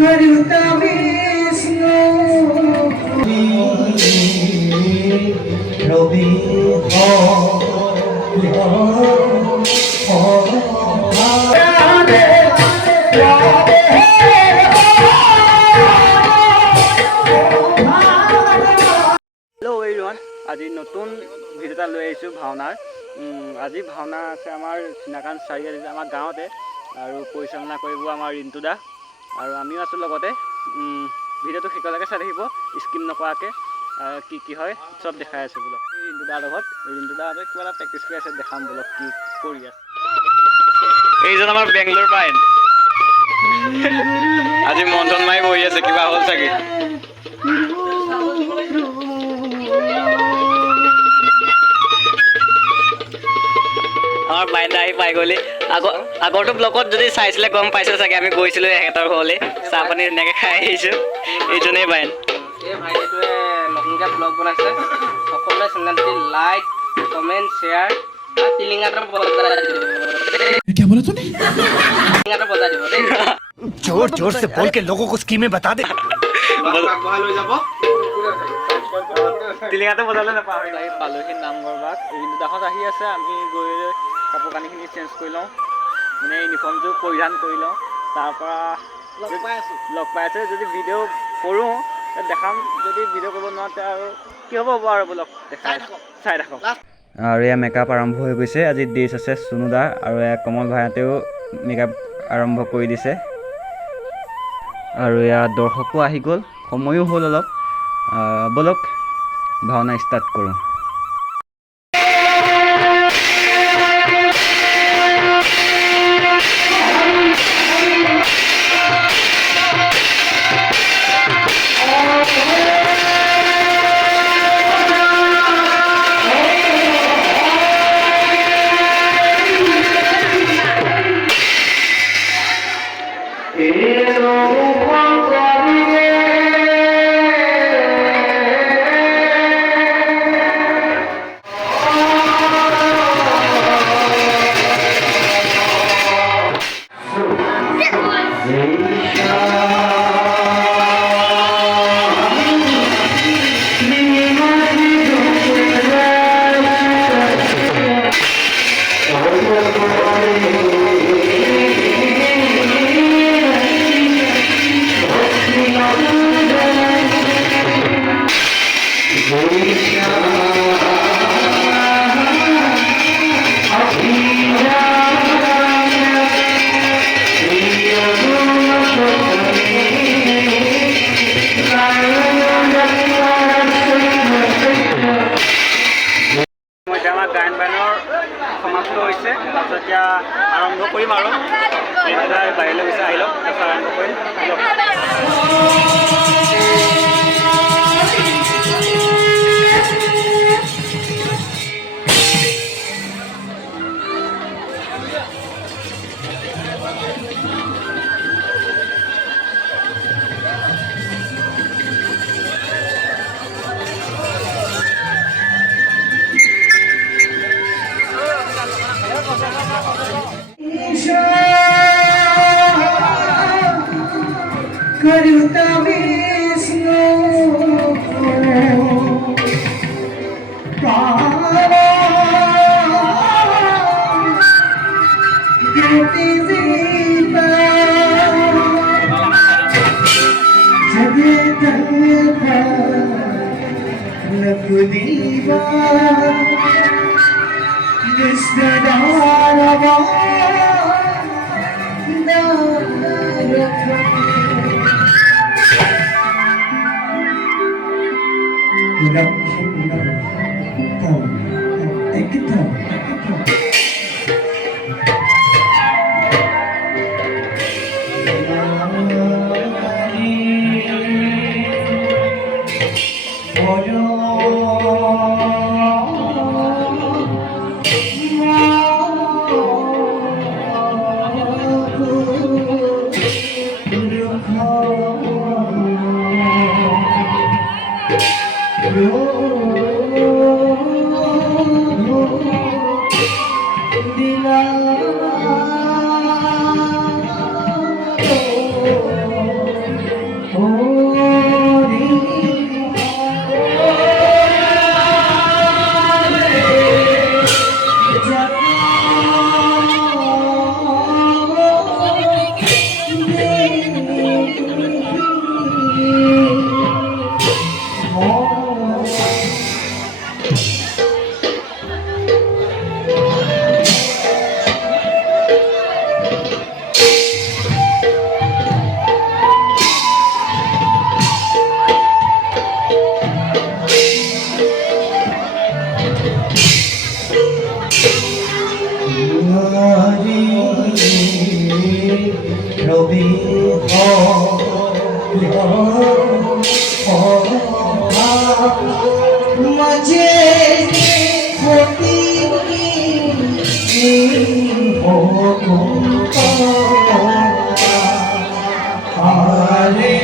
Karuta Vishnu Robi Hello everyone, আজি নতুন ভিডিও এটা লৈ আহিছো ভাওনাৰ আজি ভাওনা আছে আমাৰ চিনাকান চাৰিআলিত আমাৰ গাঁৱতে আৰু পৰিচালনা কৰিব আমাৰ ৰিন্টুদা আৰু আমিও আছো লগতে ভিডিওটো শেষলৈকে চাই থাকিব স্কিপ নকৰাকে কি হয় সব দেখাই আছো বলক ৰিন্টুদাৰ লগত ৰিন্টুদাহঁতে কিবা এটা প্ৰেক্টিছ কৰি আছে দেখাম বলক কি কৰি আছে এইজন আমাৰ বেংগলোৰ পৰা আজি মন্থন মাৰি বহি আছে কিবা হ'ল চাগে আমাৰ বাইন্দা আহি পাই গ'লি আগৰটো ব্লকত যদি চাইছিলে গম পাইছে চাগে আমি গৈছিলোঁ এহেঁতৰ ঘৰলৈ চাহ পানী ধুনীয়াকৈ খাই আহিছোঁ এইজনেই বাইন এই ভাইটিটোৱে নতুনকৈ ব্লগ বনাইছে সকলোৱে চেনেলটি লাইক কমেণ্ট শ্বেয়াৰ টিলিঙাটো বজাই দিব क्या बोला तूने? টিলিঙাটো বজাই দিব দেই जोर जोर से बोल के लोगों को स्कीमें बता दे টিলিঙাটো বজালে নাপাহৰি লাগি পালোহি নামঘৰ বাক ৰিন্টুদাহঁত আহি আছে আমি গৈ কাপোৰ কানিখিনি চেঞ্জ কৰি লওঁ মানে ইউনিফৰ্মটো পৰিধান কৰি লওঁ তাৰপৰা লগ পাই আছে যদি ভিডিঅ' কৰোঁ দেখাম যদি ভিডিঅ' কৰিব নোৱাৰোঁ আৰু কি হ'ব আৰু বলক দেখাই চাই থাকক আৰু এয়া মেকআপ আৰম্ভ হৈ গৈছে আজি ড্ৰেছ আছে চুনুদা আৰু এয়া কমল ভাইহঁতেও মেকআপ আৰম্ভ কৰি দিছে আৰু এয়া দৰ্শকো আহি গ'ল সময়ো হ'ল অলপ বলক ভাওনা ষ্টাৰ্ট কৰোঁ গায়ন বায়নৰ সমাপ্ত হৈছে তাৰপিছত এতিয়া আৰম্ভ কৰিম আৰু বাহিৰলৈ গৈছে আহি লওক তাৰপিছত আৰম্ভ কৰিম Karuta Vishnu Prana Gyati Zita Jagadalpa Nakudiva Nisdadarava Take it down. Oh, রবি মাঝে ক্ষতি আরে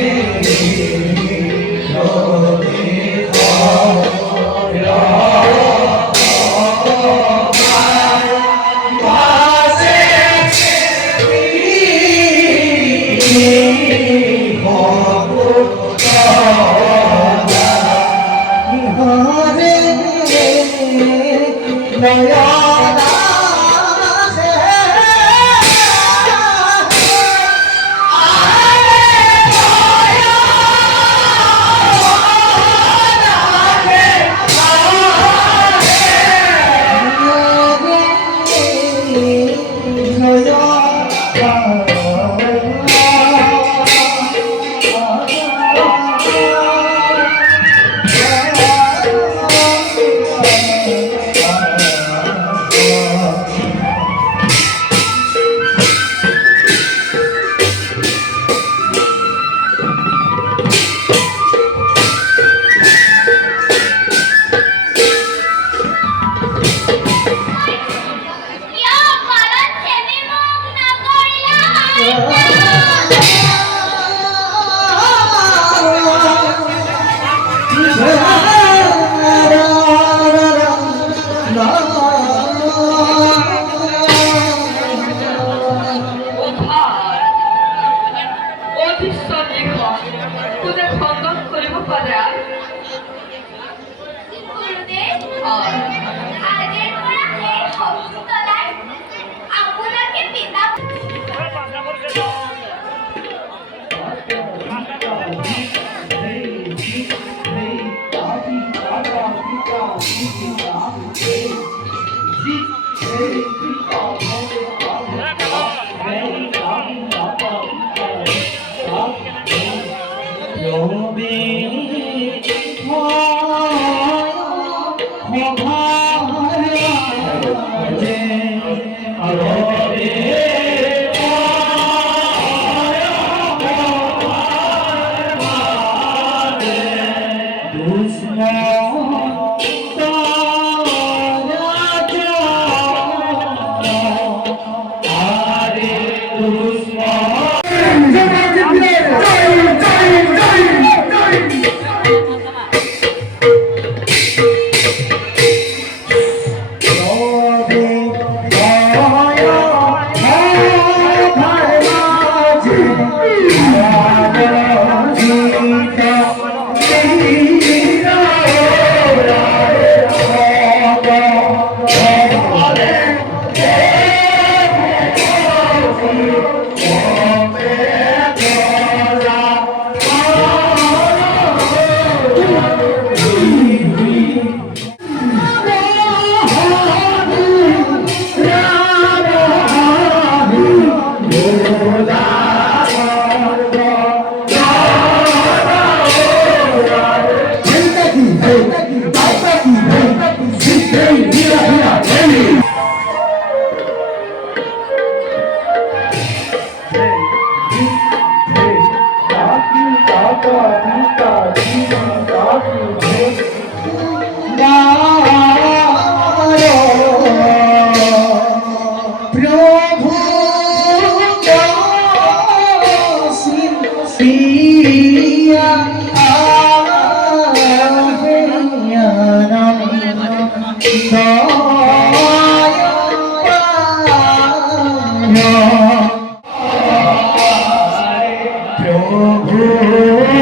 প্রভু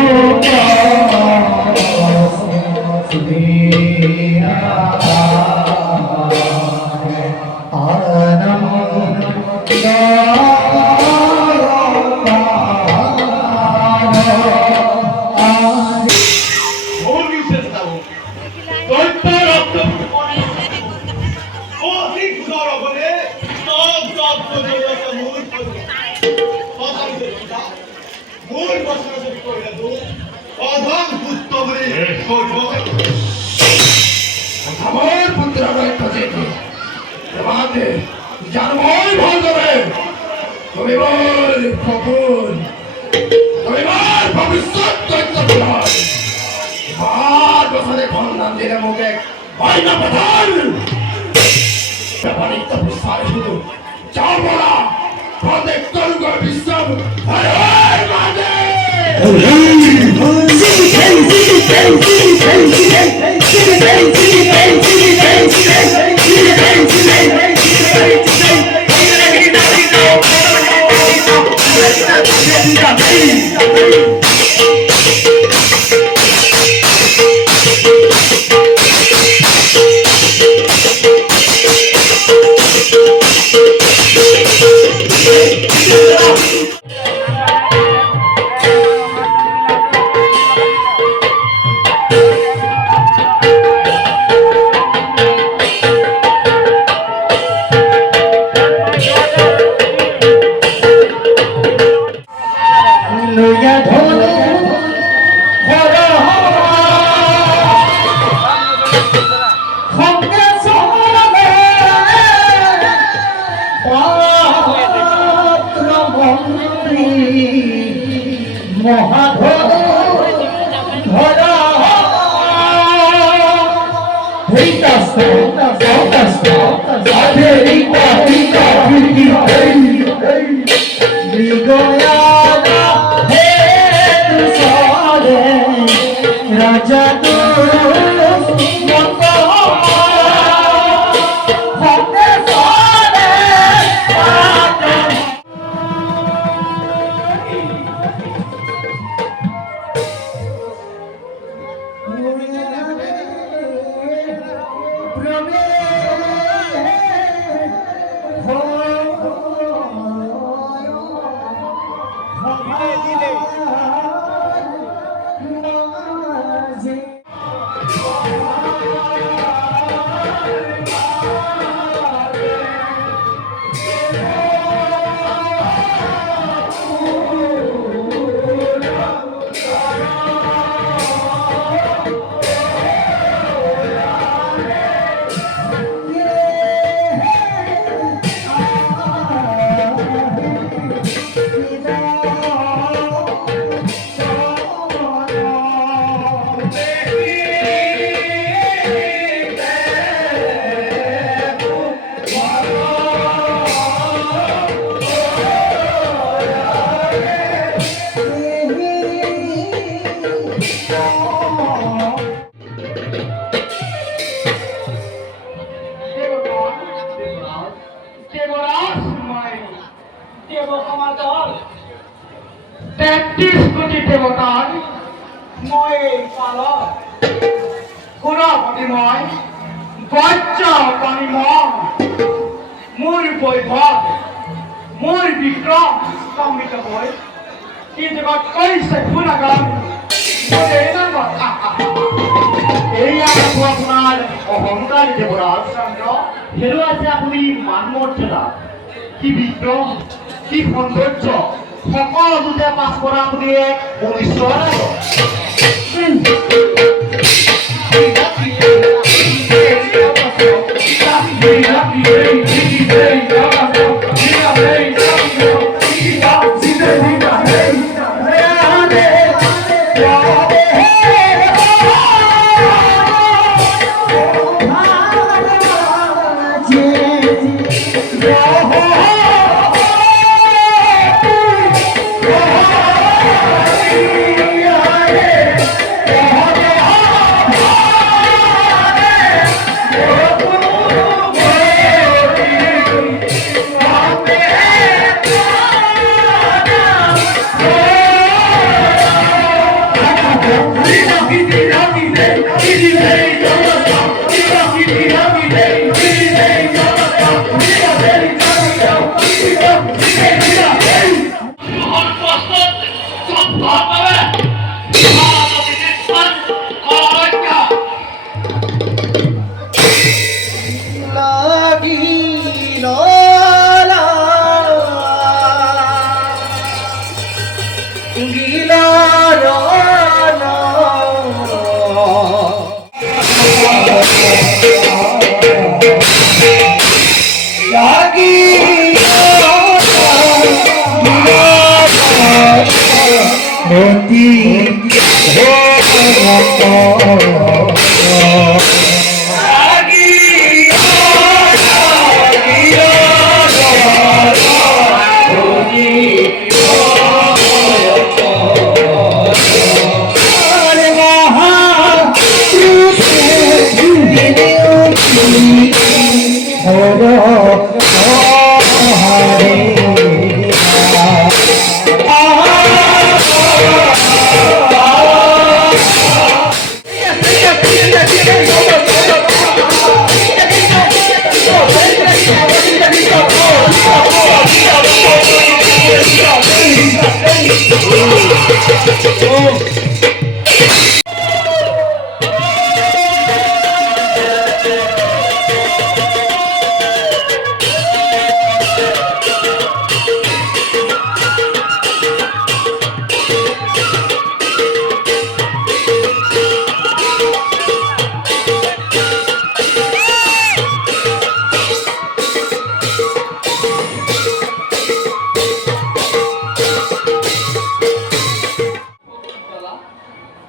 আমার পুত্রের কাছে তোমাকে জানবই ভালো করে তুমি বল খবর তুমি বল ভবিষ্যৎ তথ্য বল আর বছরে খন্দান দিলে মুখে হয় না প্রধান ব্যাপারিক তো বিস্তারে শুধু চাও বলা প্রত্যেক তরুণ বিশ্রাম মাঝে লাগিল গিল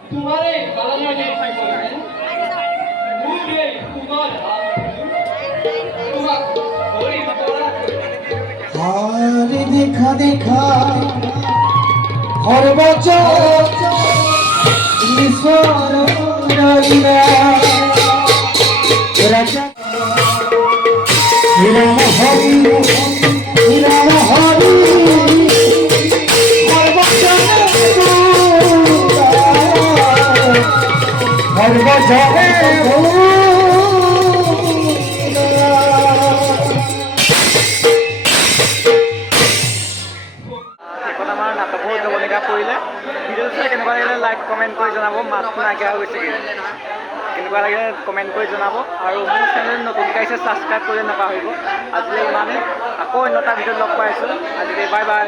तुम्हारे बालाजी ने मुझे तुम्हारा गोरी बतौरा আরে দেখা দেখা হরবচন ঈশ্বর রইলা রাজা রাম হরি রাম হরি হরবচন হরবচনে এখন আমাৰ নাটকৰ উদগনিকা পৰিলে ভিডিঅ'টো চাই কেনেকুৱা লাগিলে লাইক কমেণ্ট কৰি জনাব মাতটো নাইকিয়া হৈ গৈছে কেনেকুৱা লাগিলে কমেণ্ট কৰি জনাব আৰু মোৰ চেনেল নতুনকৈ আহিছে ছাবস্ক্ৰাইব কৰি নাপাহৰিব আজিলৈ ইমানেই আকৌ অন্য এটা ভিডিঅ'ত লগ পাইছোঁ আজিলৈ বাই বাই